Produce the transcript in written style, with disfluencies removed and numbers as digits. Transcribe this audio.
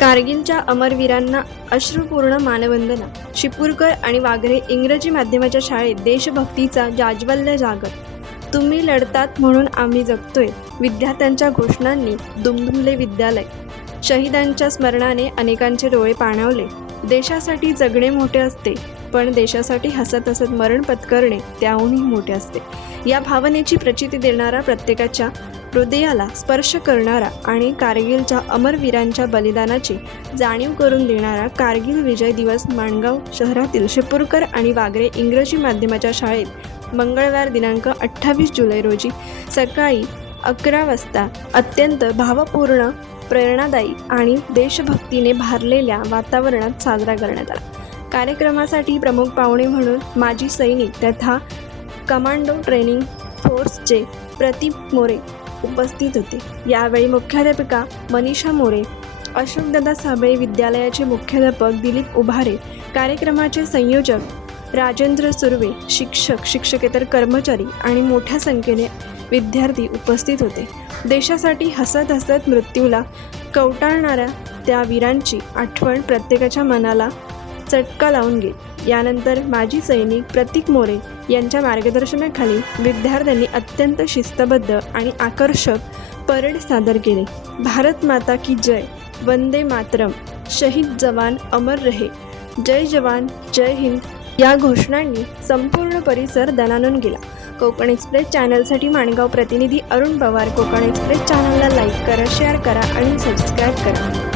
कारगिलच्या अमरवीरांना अश्रुपूर्ण मानवंदना. चिपळूणकर आणि वाघरे इंग्रजी माध्यमाच्या शाळेत देशभक्तीचा जाज्वल्य जागर. तुम्ही लढतात म्हणून आम्ही जगतोय. विद्यार्थ्यांच्या घोषणांनी दुमदुमले विद्यालय. शहीदांच्या स्मरणाने अनेकांचे डोळे पाणावले. देशासाठी जगणे मोठे असते, पण देशासाठी हसत हसत मरण पत्करणे त्याहूनही मोठे असते. या भावनेची प्रचिती देणारा, प्रत्येकाच्या हृदयाला स्पर्श करणारा आणि कारगिलच्या अमरवीरांच्या बलिदानाची जाणीव करून देणारा कारगिल विजय दिवस माणगाव शहरातील चिपळूणकर आणि वाघरे इंग्रजी माध्यमाच्या शाळेत मंगळवार दिनांक 28 जुलै रोजी सकाळी 11 वाजता अत्यंत भावपूर्ण, प्रेरणादायी आणि देशभक्तीने भारलेल्या वातावरणात साजरा करण्यात आला. कार्यक्रमासाठी प्रमुख पाहुणे म्हणून माजी सैनिक तथा कमांडो ट्रेनिंग फोर्सचे प्रतीक मोरे उपस्थित होते. यावेळी मुख्याध्यापिका मनीषा मोरे, अशोकदादा साबळे विद्यालयाचे मुख्याध्यापक दिलीप उभारे, कार्यक्रमाचे संयोजक राजेंद्र सुर्वे, शिक्षक, शिक्षकेतर कर्मचारी आणि मोठ्या संख्येने विद्यार्थी उपस्थित होते. देशासाठी हसत हसत मृत्यूला कवटाळणाऱ्या त्या वीरांची आठवण प्रत्येकाच्या मनाला चटका लावून गेली. यानंतर माजी सैनिक प्रतीक मोरे यांच्या मार्गदर्शनाखाली विद्यार्थ्यांनी अत्यंत शिस्तबद्ध आणि आकर्षक परेड सादर केले. भारत माता की जय, वंदे मातरम, शहीद जवान अमर रहे, जय जवान जय हिंद या घोषणांनी संपूर्ण परिसर दणाणून गेला. कोकण एक्सप्रेस चॅनलसाठी माणगाव प्रतिनिधी अरुण पवार. कोकण एक्सप्रेस चॅनलला लाईक करा, शेअर करा आणि सबस्क्राईब करा.